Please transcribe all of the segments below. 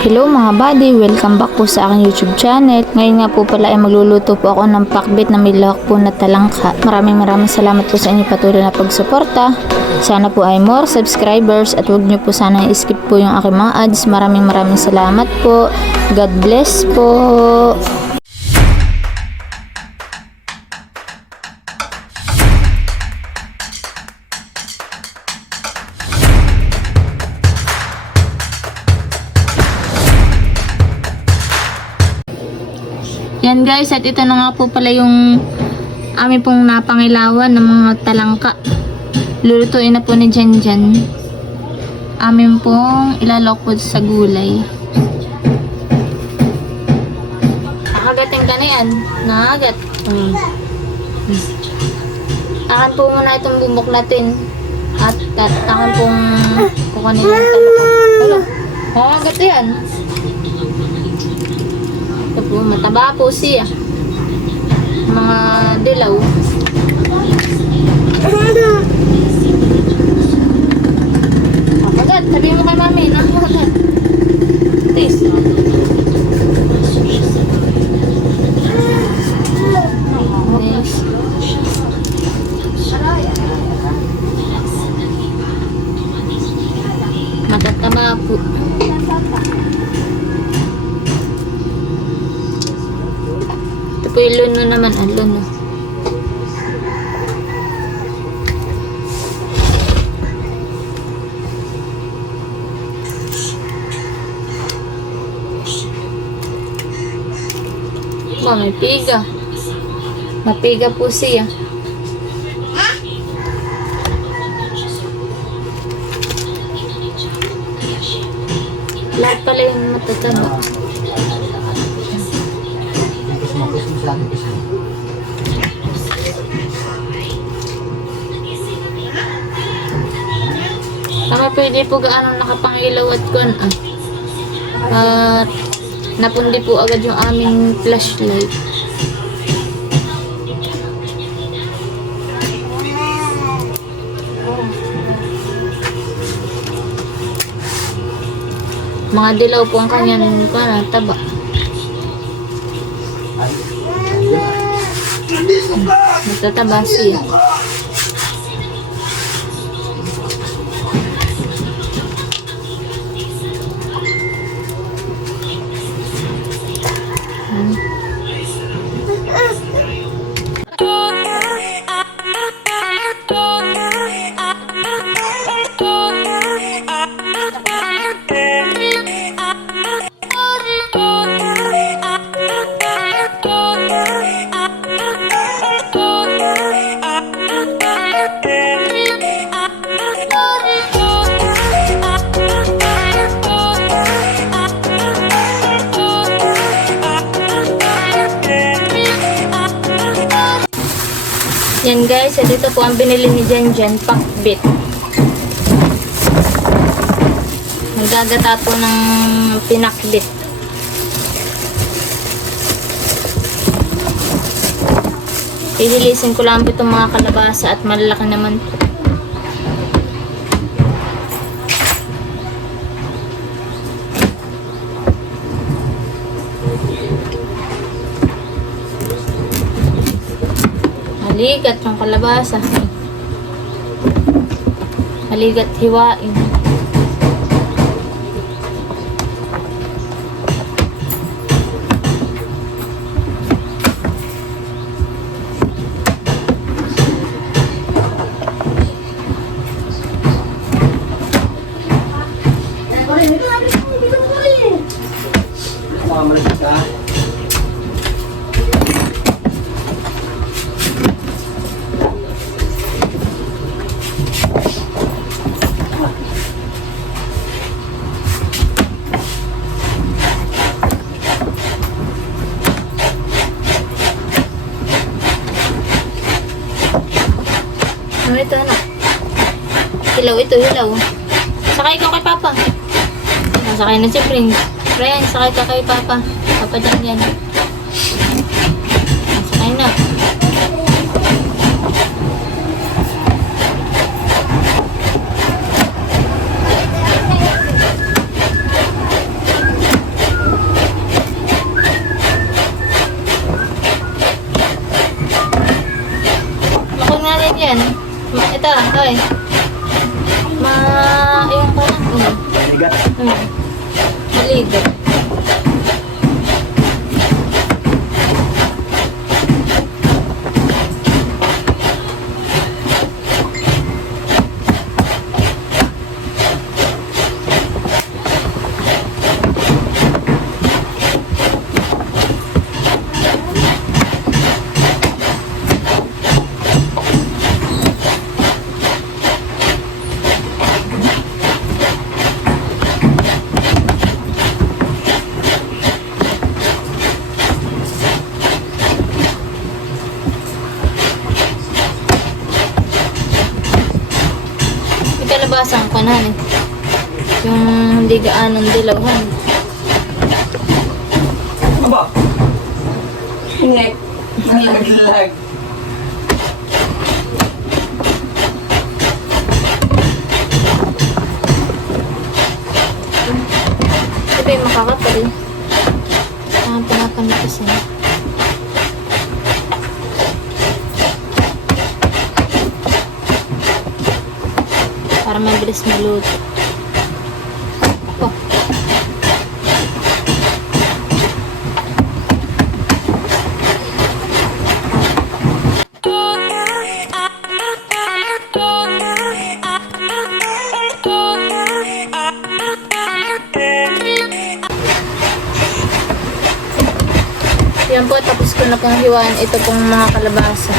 Hello mga buddy, welcome back po sa aking YouTube channel. Ngayon nga po pala ay magluluto po ako ng pakbit na may lahok po na talangka. Maraming salamat po sa inyo patuloy na pagsuporta. Sana po ay more subscribers at huwag nyo po sana i-skip po yung aking mga ads. Maraming salamat po. God bless po. Yan guys, at ito na nga po pala yung amin pong napangilawan ng mga talangka. Lulutuin na po ni Janjan. Amin pong ilalokod sa gulay. Nakagating ka na yan. Nakagat. Takan po muna itong bubok natin. At takan pong kukunin yung talukod. Wala. Nakagat yan. Ito po, mataba po siya. Mga dilaw. Nakagat, sabi mo kay mami, nakagat. Taste. Next. Matataba po. Ito po yung luno naman, luno. Oh, may piga. Mapiga po siya. Lahat pala yung matataba. Kami pwede po gaano nakapangilaw at kuwan at napundi po agad yung aming flashlight. Mga dilaw po ang kanyang taba. Matataba siya. Yan guys, at ito po ang binili ni Janjan, pakbit. Magagata po ng pinakbit. Pihilisin ko lang po itong mga kalabasa at malalaki naman po. Maligat yung kalabasa. Maligat hiwain. Ano ito, ano? Hilaw ito, hilaw. Sakay ko kay Papa. Sakay na si Prince. Friend, sakay ka kay Papa. Papa dyan yan. Sakay na. eh. Yung pa lang. Maligat. Maligat. Kalabasan ko na eh. Yung hindi gaanong dilawhan. Aba! Inek! Nalaglag. Ito yung makakapal. Pinapanipis eh. Para mabilis maluto. Oh. Yan po, tapos ko na pong hiwain ito pong mga kalabasa.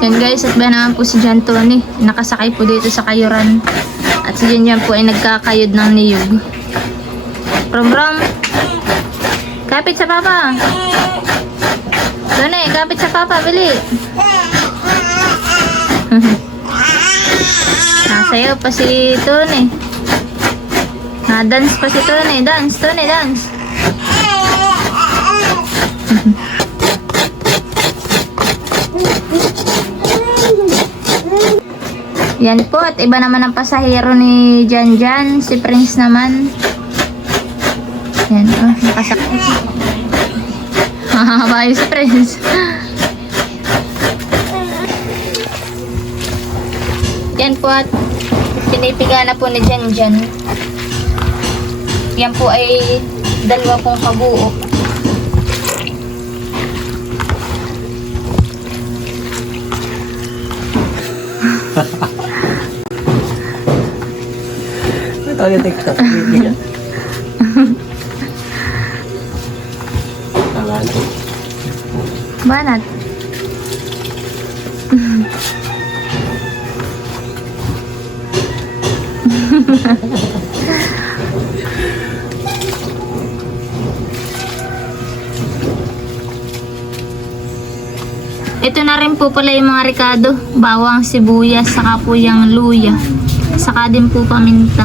Yan guys, at ba naman po si John Tony. Nakasakay po dito sa kayuran. At si John po ay nagkakayod ng niyog. Rom. Kapit sa papa. Tony, kapit sa papa, bili. Nasayaw pa si Tony. Dance pa si Tony. Dance, Tony, dance. Yan po, at iba naman ang pasahero ni Jan, si Prince naman. Yan, oh, nakasakay. Hahabayo si Prince. Yan po, at pinipiga na po ni Jan. Yan po ay 2 pong kabuo. Ito yung TikTok. Banat. Ito na rin po pala yung mga ricado, bawang, sibuyas, saka po yung luya, saka din po paminta.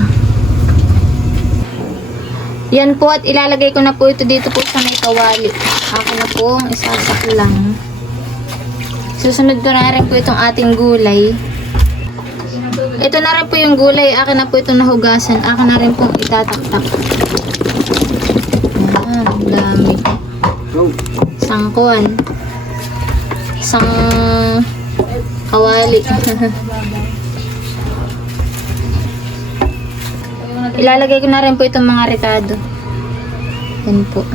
Yan po, at ilalagay ko na po ito dito po sa may kawali. Ako na po ang isasaklang. Susunod ko na rin po itong ating gulay. Ito na rin po yung gulay, akin na po itong nahugasan. Akin na rin po itataktak. Yan, ang dami. Sangkuan. Isang kawali. Ilalagay ko na rin po itong mga ricado. Yan po.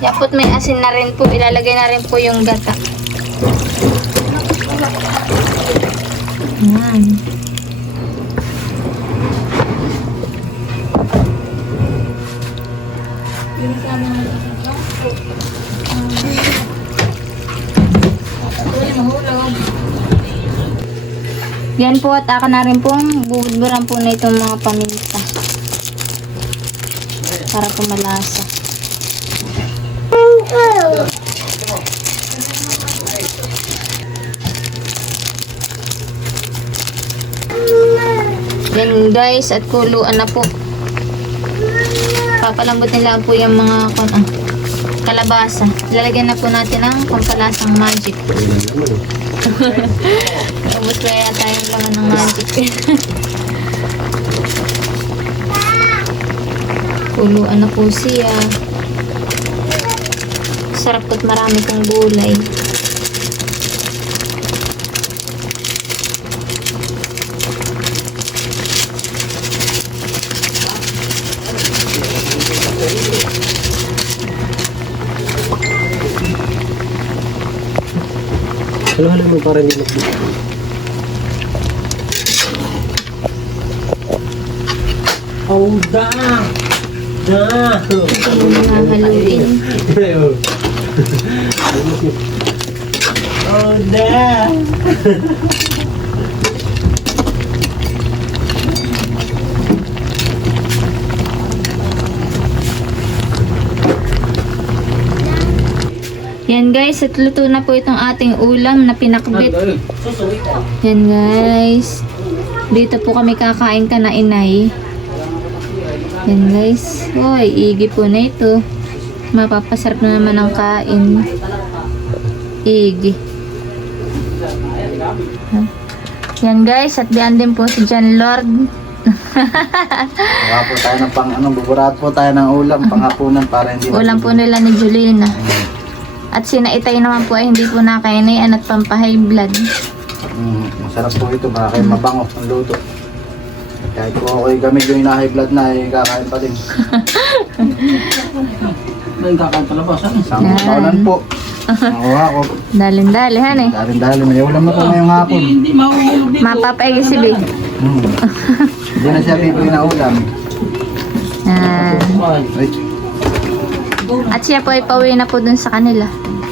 Yan po, may asin na rin po. Ilalagay na rin po yung gata. Yan. Yan po, at aka na rin pong bubudburan po na itong mga paminta para po malasa. Yan guys, at kuluan na po. Papalambutin lang po yung mga kalabasa. Lalagyan na po natin ang pampalasang magic. Ubus na yata yung laman ng magic. Kuluan na po siya. Sarap at marami pong gulay. Halo-halo mo para hindi mag- Oh, da! Da! Ito yung mga haluin. Oh, da! Yan guys, at luto na po itong ating ulam na pinakbit. Yan guys. Dito po kami kakain ka na inay. Yan guys. Hoy, igi po na ito. Mapapasarap na naman ang kain. Igi. Yan guys, at diyan din po si John Lord. Baka po tayo ng buburat po tayo ng ulam, panghapunan para hindi Ulam po nila ni Julina. At sinaitay naman po ay hindi po nakainayan at pampahay blood. Masarap po ito, baka kayo mabango ang luto. Kahit po ako'y gamit yung high blood na, ay kakain pa din. May kakain palabas, ano? Isang Yan. taunan po. Nakuha ko. Dalin-dali, han eh. Dali-dali, may ulam na po ngayong hapon. Hindi mahulog dito. Mapapaigi si B. Hindi na siya pipoy na ulam. Ah. Ay, At siya po ay pauwi na po dun sa kanila.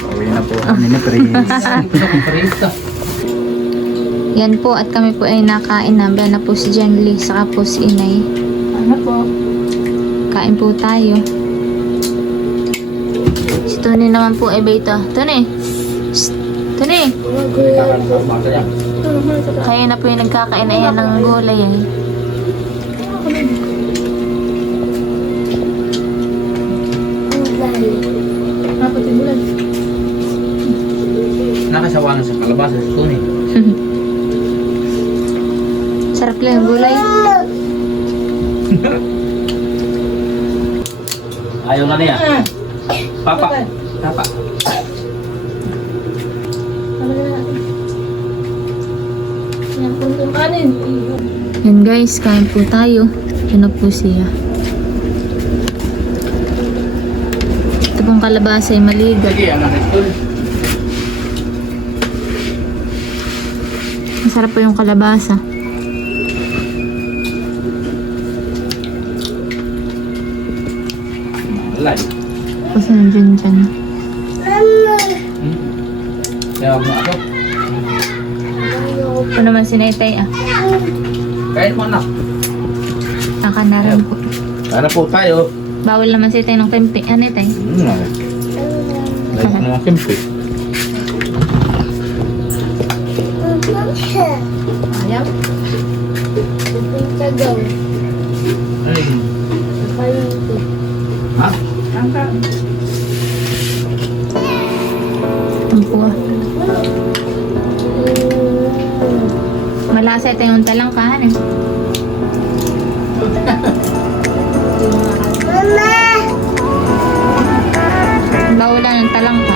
uwi na po kami ni Prince. Yan po, at kami po ay nakain na. Ba na po si Jen Lee, saka po si Inay. Ano po? Kain po tayo. Si Tony naman po ay baita. Tony! Shh! Tony! Kaya na po yung nagkakain na yan ng gulay eh. Nakasawa na sa kalabasa sa tunay. Sarap lang yung gulay. Ayaw na niya. Papa. Papa. Yan guys, kain po tayo. Yan na po siya. Ito pong kalabasa ay maligat. Sige, ang nakitol. Masarap po yung kalabasa. Alay. Kasi nandiyan dyan. Kaya mo ako. Ito naman sinaytay ah. Kain mo anak. Aka na rin po. Para po tayo. Bawal naman si tay ng kempi. Ano tay? Like mo kimpi. Ayaw. Ay. Ha? Ang po ah. Malasa ito yung talangkahan eh. Bawala ng talangka.